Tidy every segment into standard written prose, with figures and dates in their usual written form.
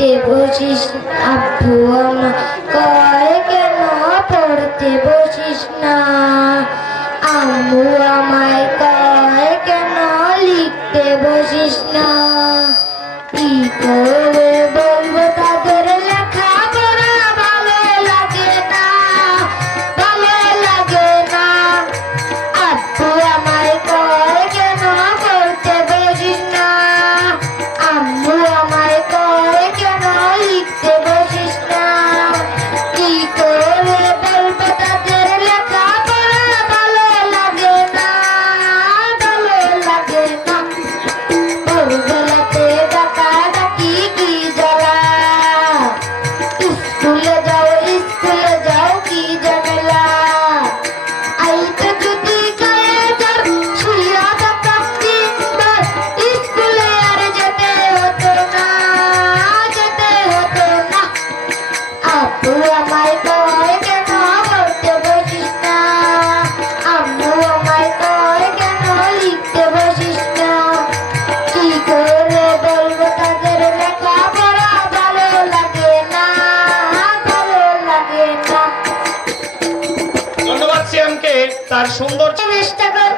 লিখতে বসিস আব্বু আমার কয় কেন পড়তে বসিস না আম্মু আমায় কয় কেন লিখতে বসিস না কি করে বলবো তাদের লেখা পড়া ভালো লাগে না ভালো লাগে না আব্বু আমায় কয় কেন পড়তে বসিস না আম্মু আমায় কয় কেন লিখতে বসিস না কি করে বলবো তাদের লেখা পড়া ভালো লাগে না ভালো লাগে না ভোরবেলাতে ডাকাডাকি কি জ্বালা স্কুলে যাও কি ঝামেলা আইতে যদি গায়ে যার শুইয়া থাকতাম দিনভর স্কুলে আর যেতে হতো না আব্বু আমায় কয় কেন পড়তে বসিস না আম্মু আমায় কয় কেন লিখতে বসিস না কি করে বলবো তাদের লেখা পড়া ভালো লাগে না ভালো লাগে না ধন্যবাদ শ্যামকে তার সুন্দর চেষ্টা কর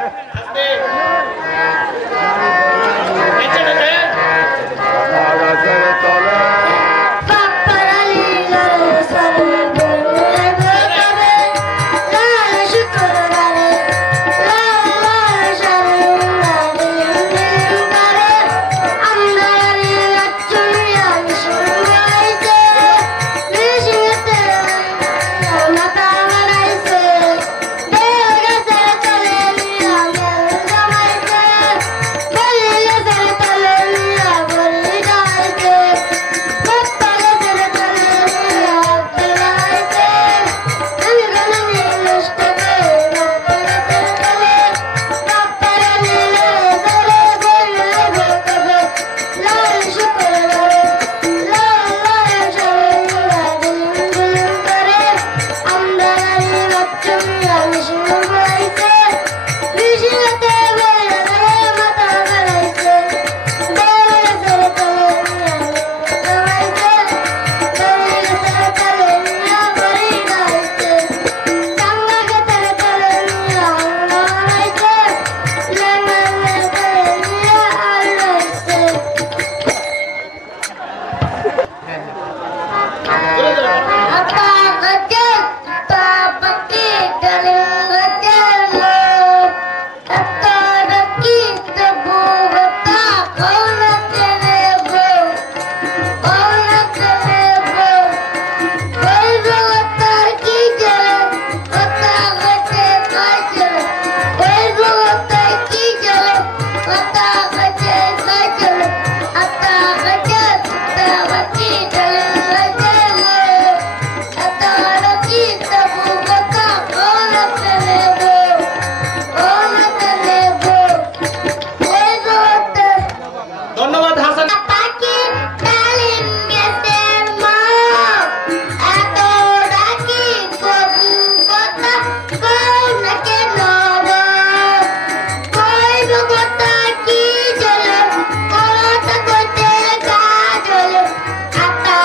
ধন্যবাদ হাসান আতা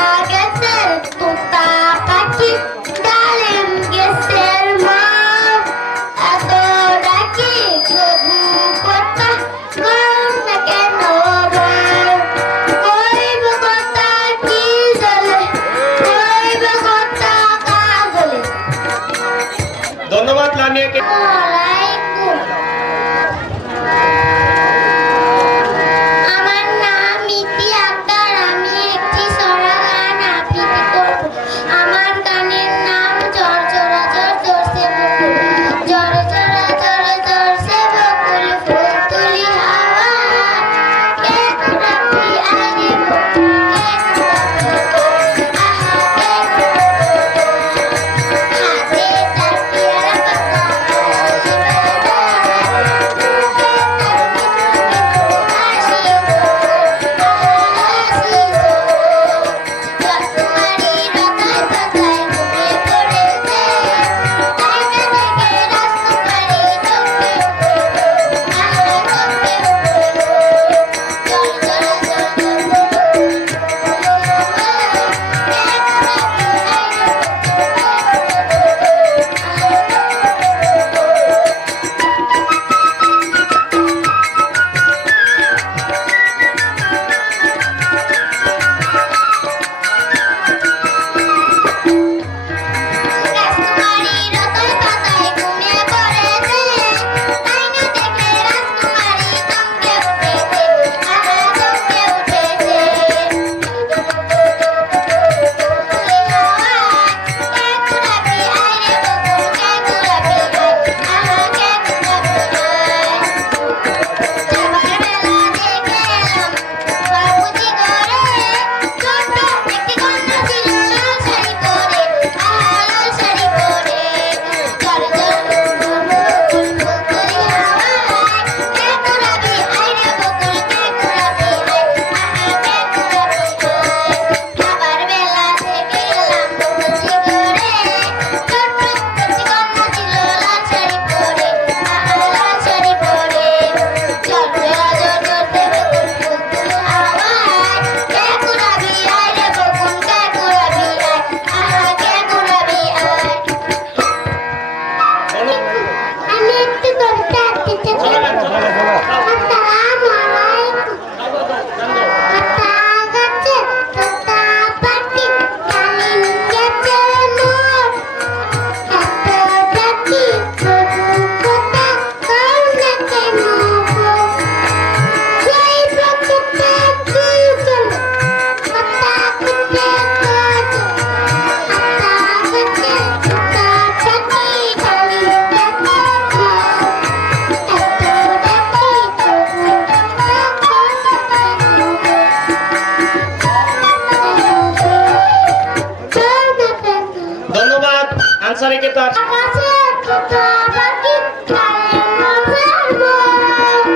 গাছ আকাশে তোতা পাখি গায়ে মাঝের বন।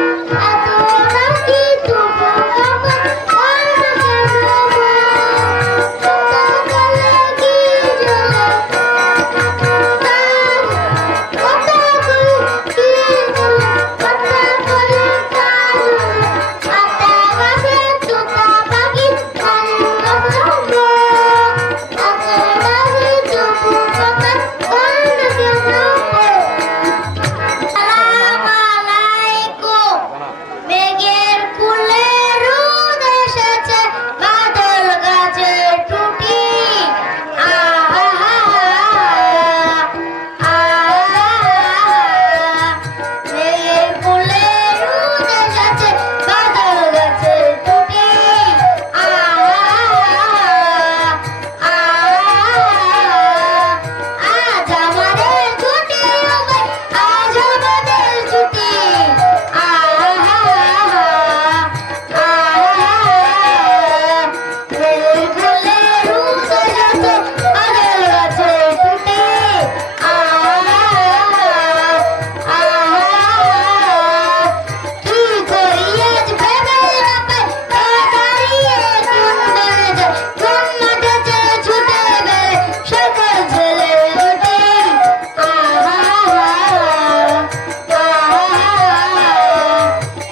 এত রাখি তবু কখন কর্ণ কেন মন? তোতা গলে কি জ্বলে তার, তোতা গলে কি জ্বলে, তোতা গলে তার। আতা গাছে তোতা পাখি গায়ে মাঝের বন। এত রাখি তবু কখন কর্ণ কেন মন? সালাম আলাইকুম। মেঘের কুলে রোদ এসেছে, বাদল গাছে টুটি। আহা মেঘের কুলে রোদ এসেছে, বাদল গাছে টুটি। আজ আমাদের ছুটি হবে, আজ আমাদের ছুটি। মেঘের কোলে রোদ এসেছে, বাদল গাছে টুটি। কি করি আজ ভেবে না পাই, দাঁড়িয়ে কোন বনে যায়, কোন মাঠে যে ছুটে বেড়ায় সকল ছেলে দুটি।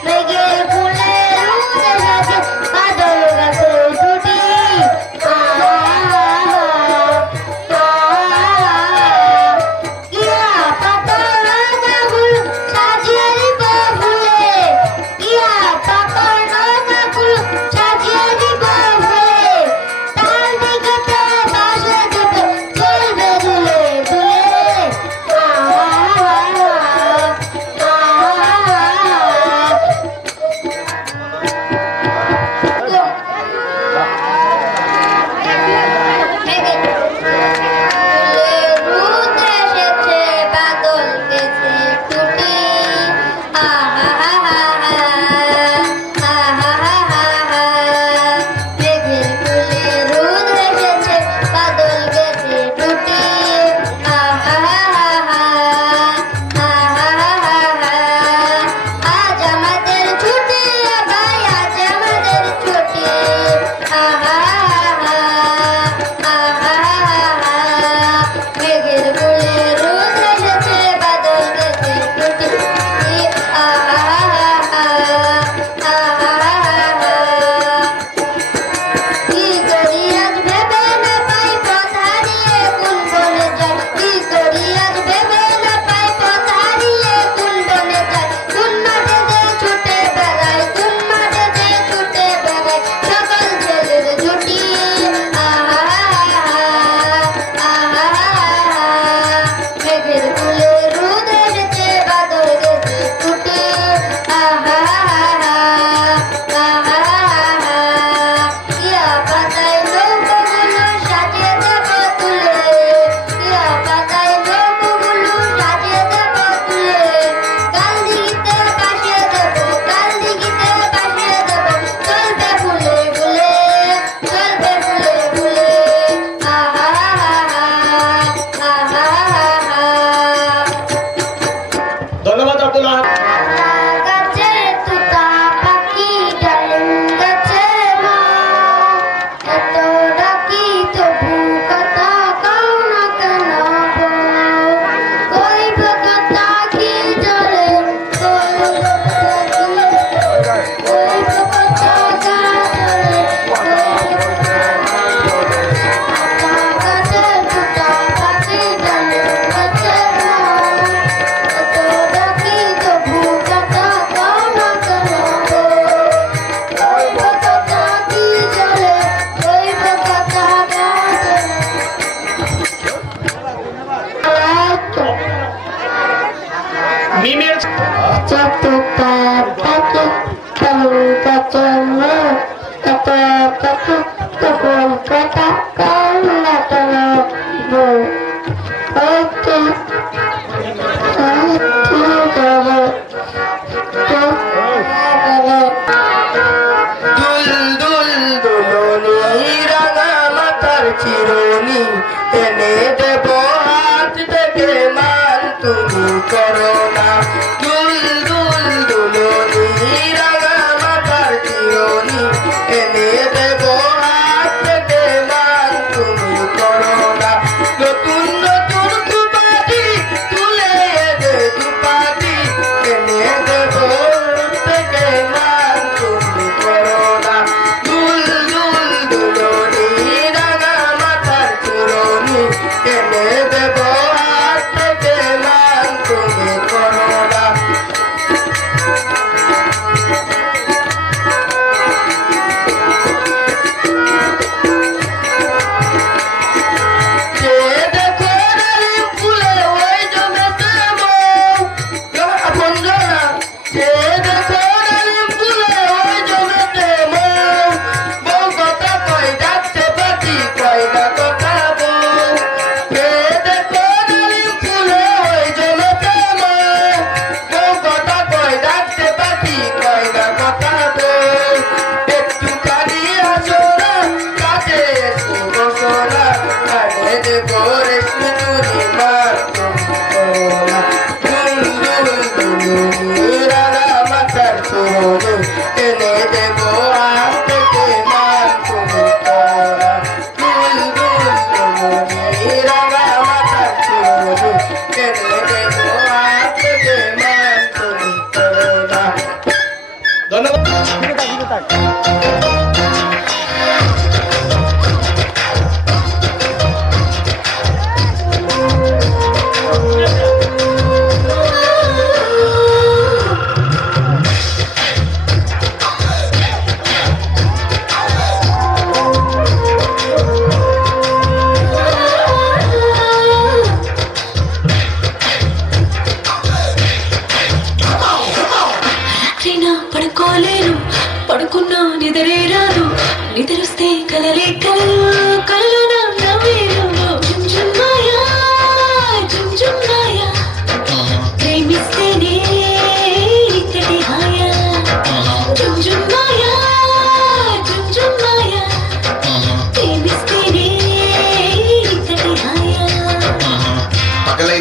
মেঘের কোলে রোদ এসেছে, বাদল গাছে টুটি। ইয়া পাতার নৌকাগুলো সাজিয়ে দিব ফুলে, ইয়া পাতার নৌকাগুলো সাজিয়ে দিব ফুলে। তার দিকেতে বাসে দুটো চলবে দুলে দুলে। রোদ এসেছে, বাদল গেছে টুটি। মেঘের কোলে রোদ এসেছে, বাদল গেছে টুটি। আজ আমাদের ছুটি ভাই, আজ আমাদের ছুটি। মেঘের কোলে রোদ এসেছে, বাদল গেছে টুটি। কি করি আজ ভেবে না পাই, পথ হারিয়ে কোন বনে যাই। কি করি আজ ভেবে না পাই, পথ হারিয়ে কোন বনে যাই। কোন মাঠে যে ছুটে বেড়াই, কোন মাঠে যে ছুটে বেড়াই সকল ছেলের জুটি। মেঘের কোলে রোদ এসেছে, বাদল গেছে টুটি। ইয়া পাতায় নৌকাগুলো সাজিয়ে দেব তুলে, ইয়া পাতায় নৌকাগুলো সাজিয়ে দেব তুলে। কাল দিঘিতে ভাসিয়ে দেব, কাল দিঘিতে ভাসিয়ে দেব, চলবে ফুলে ফুলে, চলবে ফুলে ফুলে। ধন্যবাদ আব্দুল আহাদ। গাছে তোতা পাখি ডালিম গাছে মন। এত ডাকি তবু কথা কও না কেন বল? কইব কথা কি জলে, কইব কথা গা জলে, গাছে তোতা পাখি ডালিম গাছে মন। এত ডাকি তবু কথা কও না কেন বল? কইব কথা কি জলে, কইব কথা গা জলে। মিমের চতুপা পাখি কেমন কাছে মন, এত পাখি তখন কথা কও না কেন বল? ওকে দুল দুল দুলনি রাঙা মাথার চিরুনি এনে দেব হাত থেকে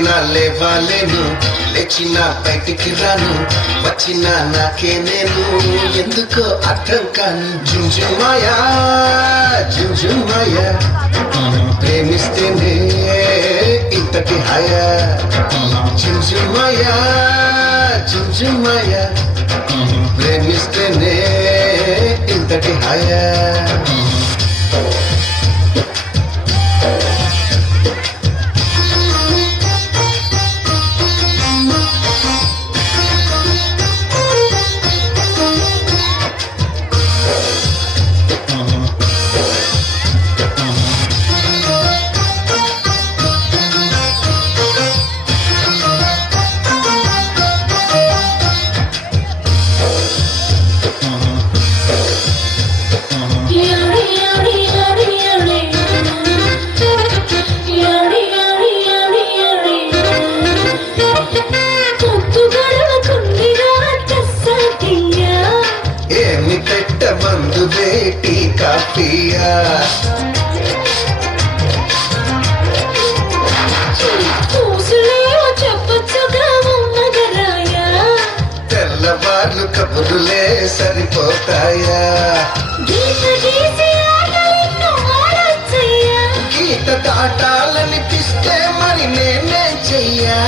లేచినా లేవాలేను, లేచినా బయటికి రాను, వచ్చినా నాకే నేను ఎందుకో అర్థం కాను. జుంజుమాయా జుంజుమాయా, ప్రేమిస్తేనే ఇంతటి హాయా. జుంజుమాయా జుంజుమాయా, ప్రేమిస్తేనే ఇంతటి హాయా. ఏమి పెట్ట మందు బేటి కాఫియా, తెల్లవార్లు కబురులే సరిపోతాయా. గీత దాటాలనిపిస్తే మరి నేనేం చెయ్యా.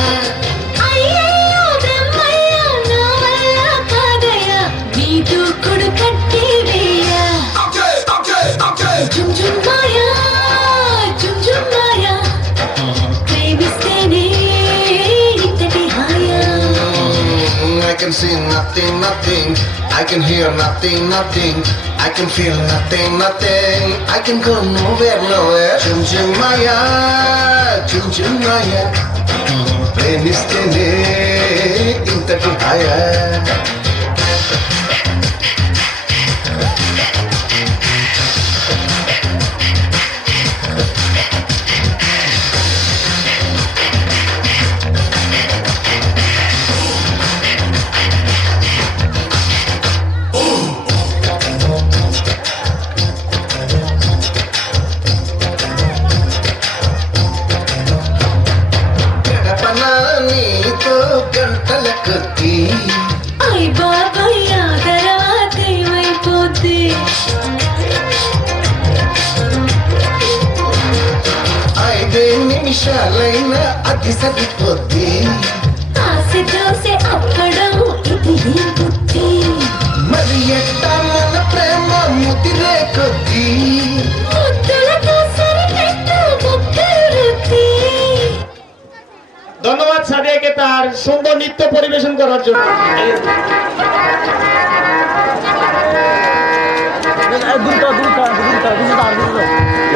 I can see nothing, nothing. I can hear nothing, nothing. I can feel nothing, nothing. I can go nowhere, nowhere. Chum chum maya, ప్రేమిస్తేనే ఇంతటి హాయా. నీతో గంటల కొద్ది ఐదే నిమిషాలైనా అది సరిపోద్ది. మరి ఎట్టా మన ప్రేమ ముదిరే కొద్ది. ধন্যবাদ সাদিয়াকে তার সুন্দর নৃত্য পরিবেশন করার জন্য।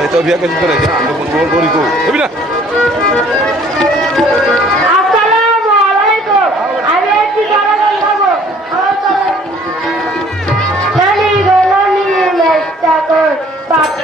Ito biar kasi ito rin. Ang gori ko. Sabi na. Bye.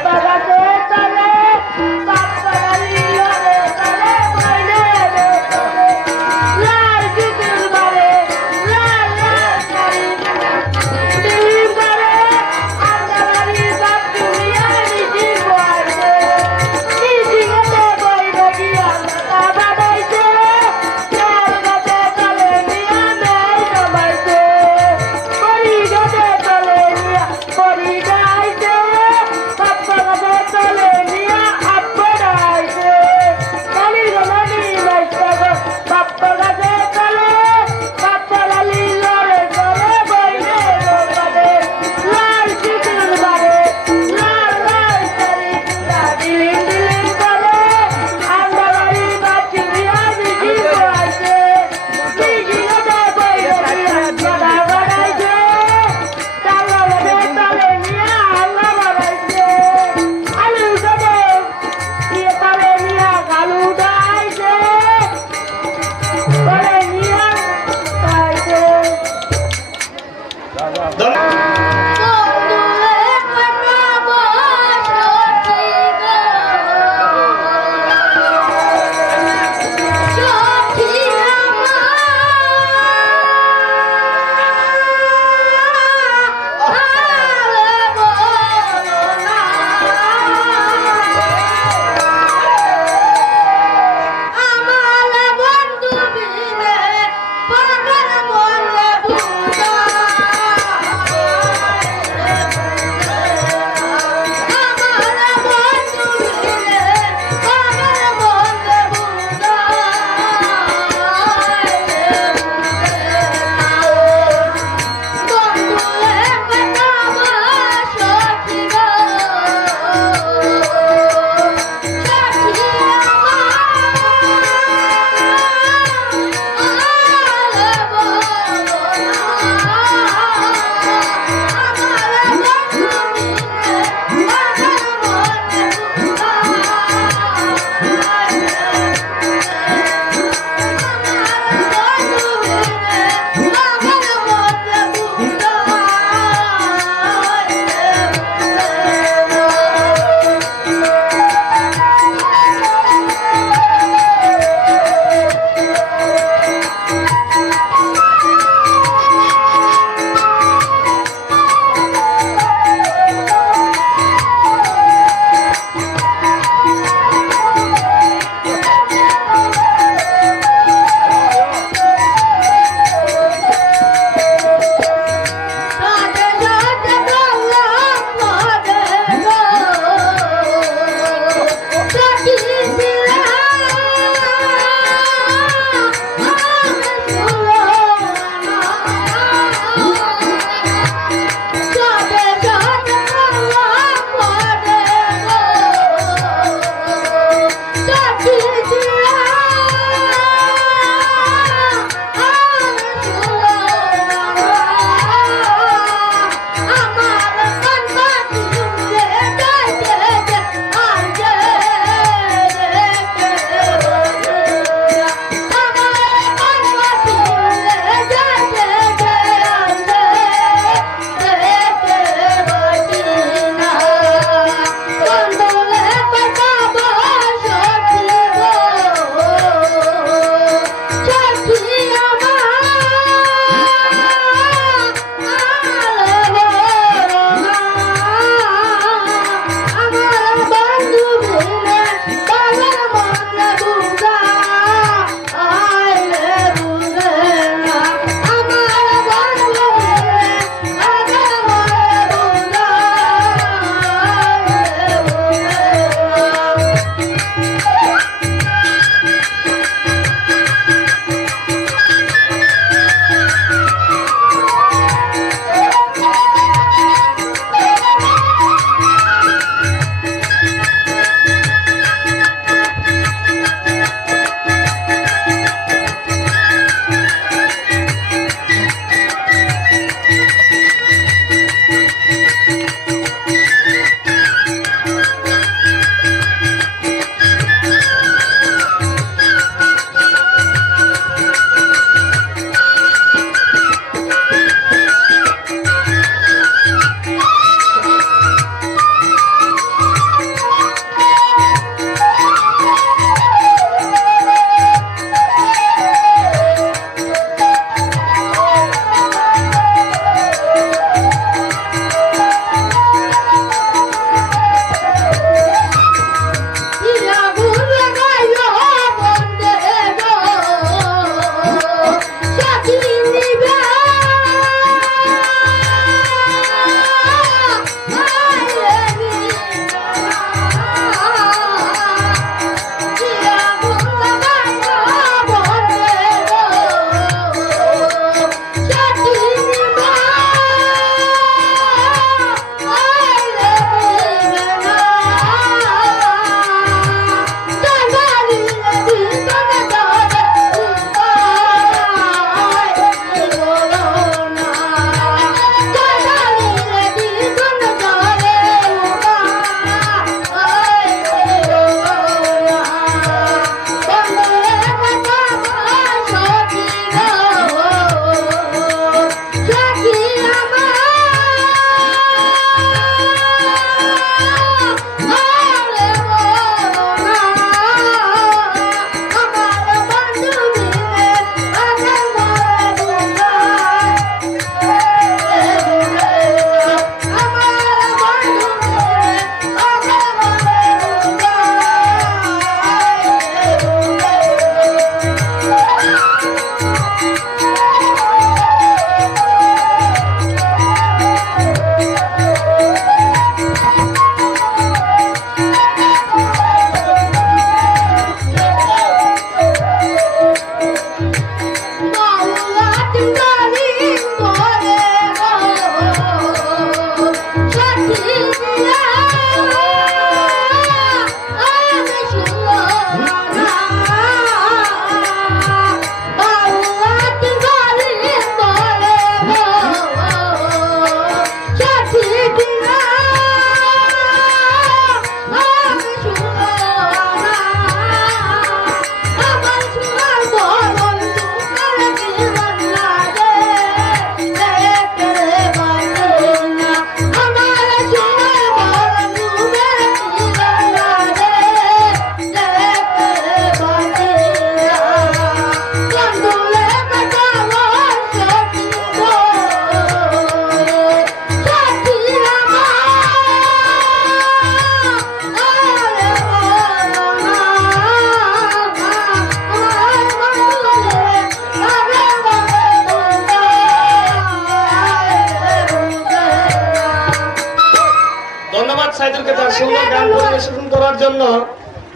সুন্দর গান পরিবেশন করার জন্য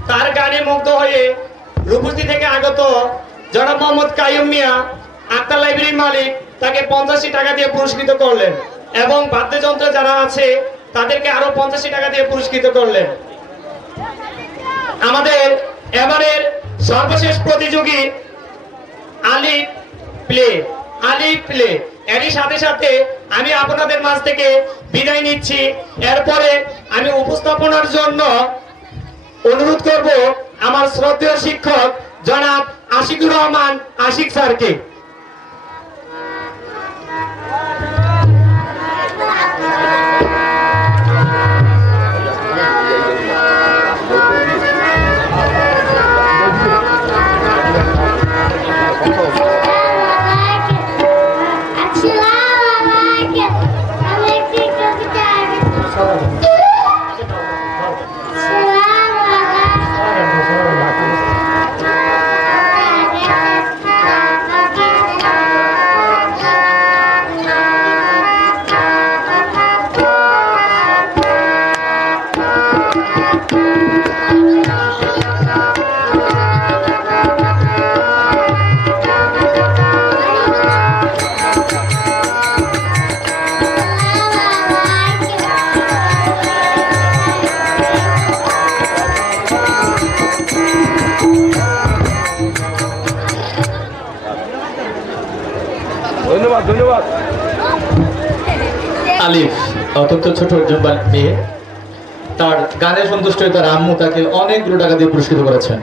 তার গানে মুগ্ধ হয়ে রূপসী থেকে আগত জনাব মোহাম্মদ কাইয়ুম মিয়া আক্তার লাইব্রেরির মালিক তাকে 85 টাকা দিয়ে পুরস্কৃত করলেন এবং বাদ্যযন্ত্র যারা আছে তাদেরকে আরো 85 টাকা দিয়ে পুরস্কৃত করলেন। আমাদের এবারের সর্বশেষ প্রতিযোগী আলিফ প্লে এরই সাথে সাথে আমি আপনাদের মাঝ থেকে বিদায় নিচ্ছি। এরপরে আমি উপস্থাপনার জন্য অনুরোধ করব আমার শ্রদ্ধেয় শিক্ষক জনাব আশিকুর রহমান আশিক স্যারকে। ধন্যবাদ ধন্যবাদ। আলিফ অত্যন্ত ছোট একজন মেয়ে, তার গানে সন্তুষ্ট হয়ে তার আম্মু তাকে অনেকগুলো টাকা দিয়ে পুরস্কৃত করেছেন।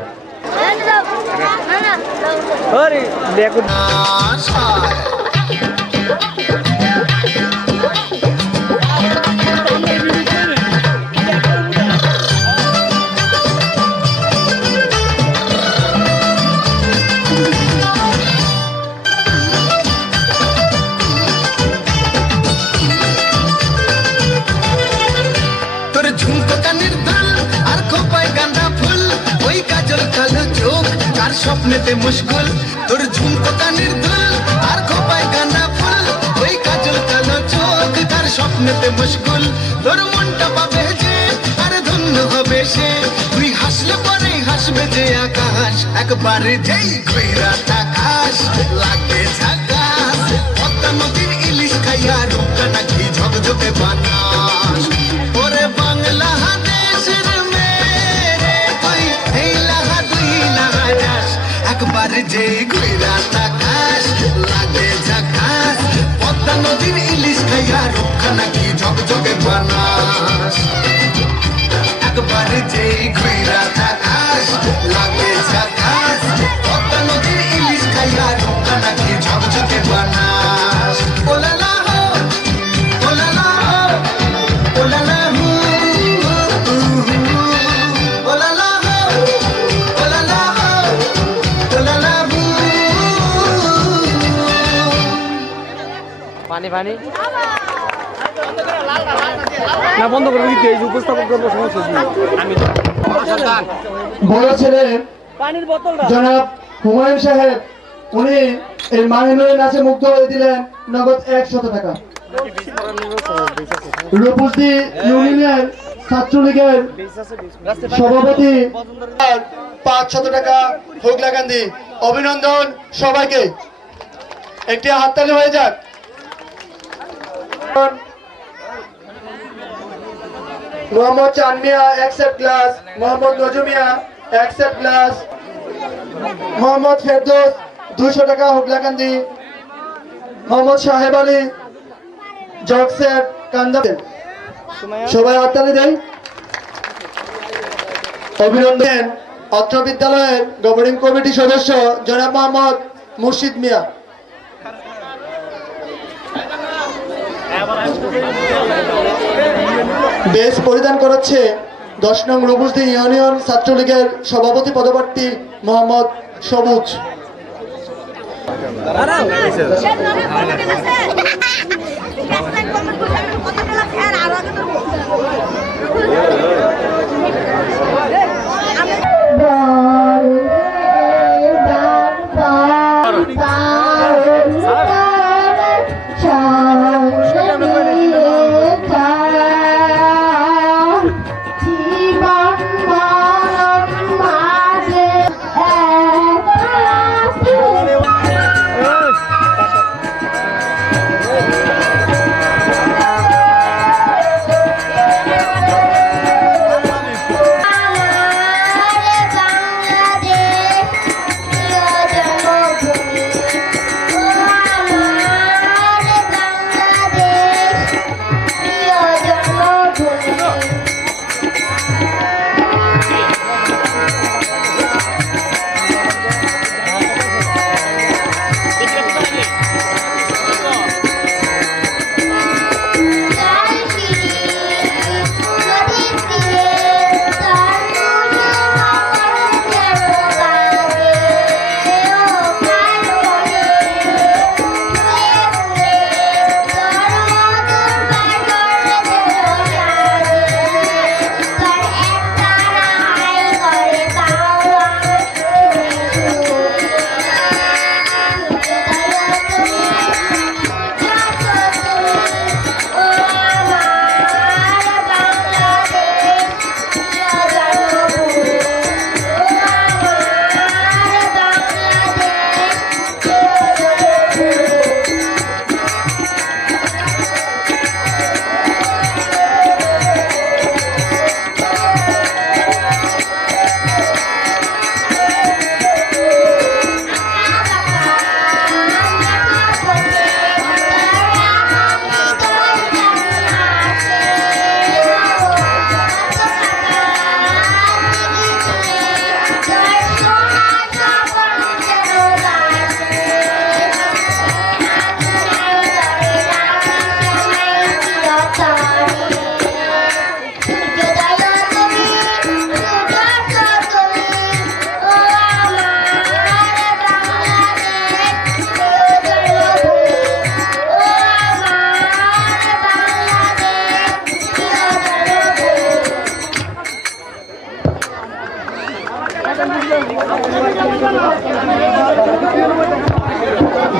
স্বপ্নেতে মুশকুল তোর ঝুমকো কানের দুল আর খোপায় গাঁদা ফুল ওই কাজল কালো চোখ তার স্বপ্নেতে মুশকুল তোর মনটা পাবে যে আর ধন্য হবে সে তুই হাসলে পরে হাসবে যে আকাশ একবারে যেই ঘুইরা তাকাশ লাগে ঝাকাশ পদ্মা নদীর ইলিশ খাইয়া রূপটা নাকি ঝকঝকে বানাস ওরে বাংলা দেশের মেরে তুই এই লাহা দুই লাহা যাস একবার যে ঘুইরা তাকাশ লাগে ঝাকাশ পদ্মা নদীর ইলিশ খাইয়া রূপটা নাকি ঝকঝকে বানাস একবার যে ঘুইরা তাকাশ লাগে ঝাকাশ পদ্মা নদীর ইলিশ খাইয়া রূপটা নাকি ঝকঝকে বানাস ওলালা হো ওলালা হো ওলালা হো ওলালা হো ওলালা হো ওলালা হো পানি পানি না বন্ধ করে দিতে এই যে উপস্থাপন করবো সমস্যা কি? আমি বড় ছেলে পানির বোতল জনাব হুমায়ুন সাহেব উনি এই মাহিনুরের নাচে মুগ্ধ হয়ে দিলেন নগদ 100 টাকা। রূপসী ইউনিয়নের ছাত্রলীগের সভাপতি 500 টাকা হুগলা গান্ধী। অভিনন্দন সবাইকে, একটি হাততালি হয়ে যাক। Mohammad Chanmiya accept class, Mohammad Najumiya accept class, Mohammad Ferdous 200 টাকা হুগলাকান্দি, মোহাম্মদ সাহেব আলী জকসেট কান্দা। সবাই হাততালি দেয়। অভিনন্দন অত্র বিদ্যালয়ের গভর্নিং কমিটি সদস্য জনাব মোহাম্মদ মুর্শিদ মিয়া। বেশ পরিধান করাচ্ছে 10 নং রূপসী ইউনিয়ন ছাত্রলীগের সভাপতি পদপ্রার্থী মোহাম্মদ সবুজ।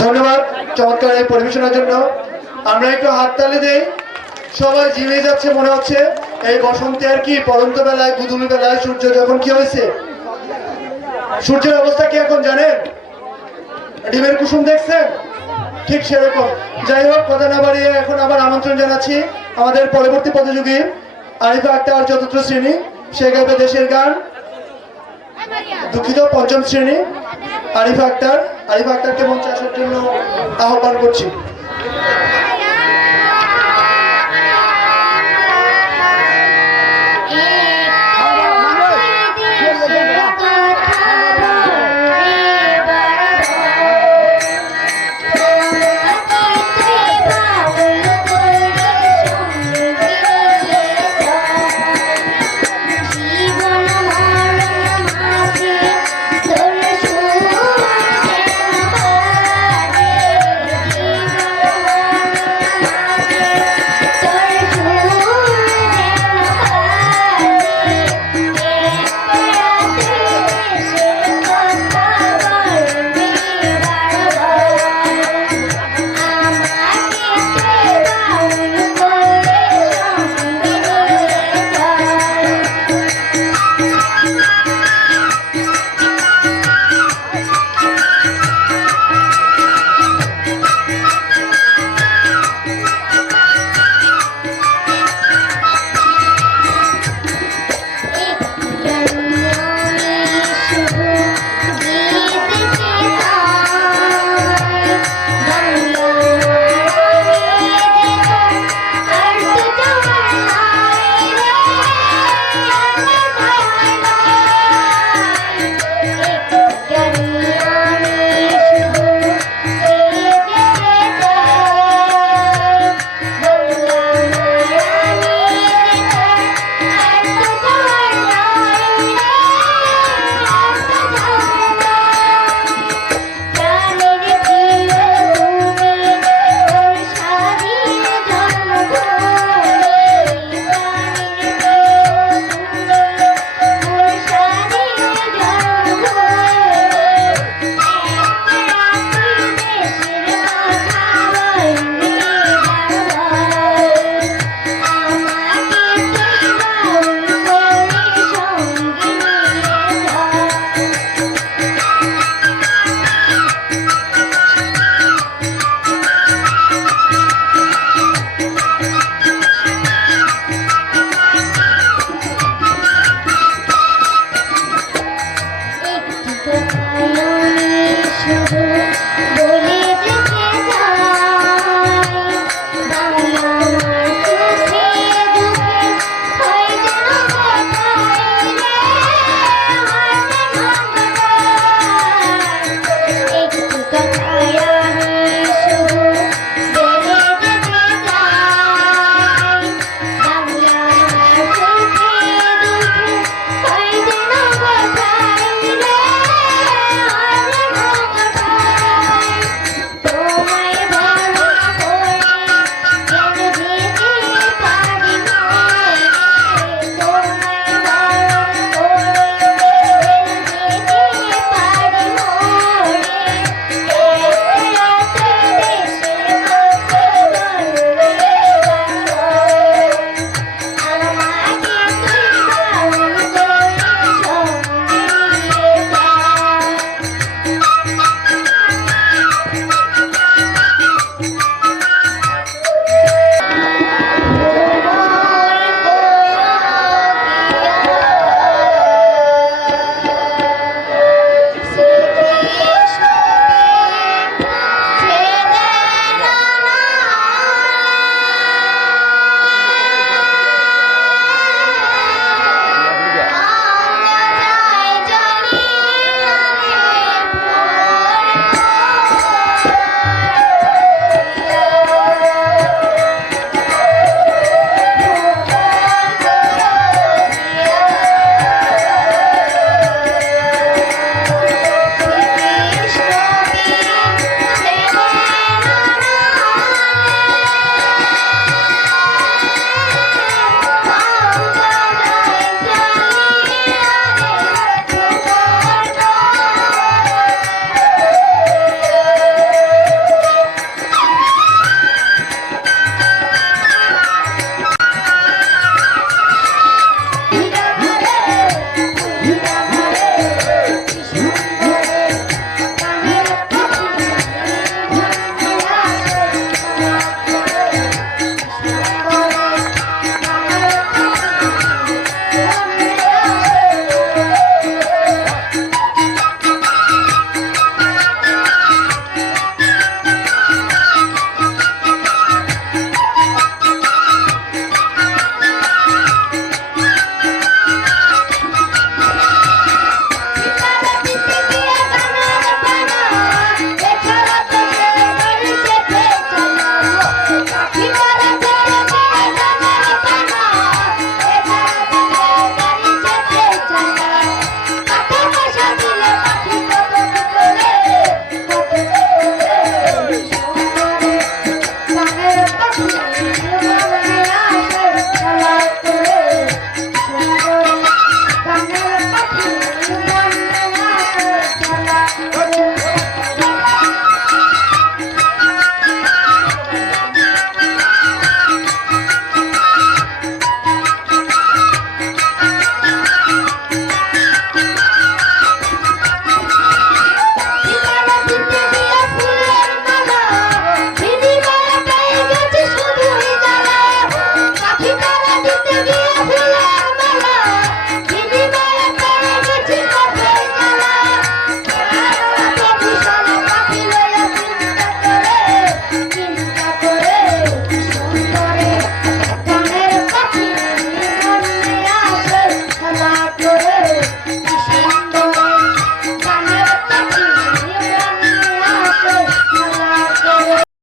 ধন্যবাদ চমৎকার এই পরিবেশনার জন্য। আমরা একটু হাততালি দেই। সবাই জিমে যাচ্ছে মনে হচ্ছে। এই বসন্তে আর কি পরন্ত বেলায় গুদুলি বেলায় সূর্য যখন কি হয়েছে, সূর্যের অবস্থা কি এখন জানেন? ডিমের কুসুম দেখছেন, ঠিক সেরকম। যাই হোক, কথা না বাড়িয়ে এখন আবার আমন্ত্রণ জানাচ্ছি আমাদের পরবর্তী প্রতিযোগী আরিফা আক্তার, চতুর্থ শ্রেণী। সে গাইবে দেশের গান, দুঃখিত, পঞ্চম শ্রেণী আরিফা আক্তার। আরিফা আক্তারকে মঞ্চে আসার জন্য আহ্বান করছি।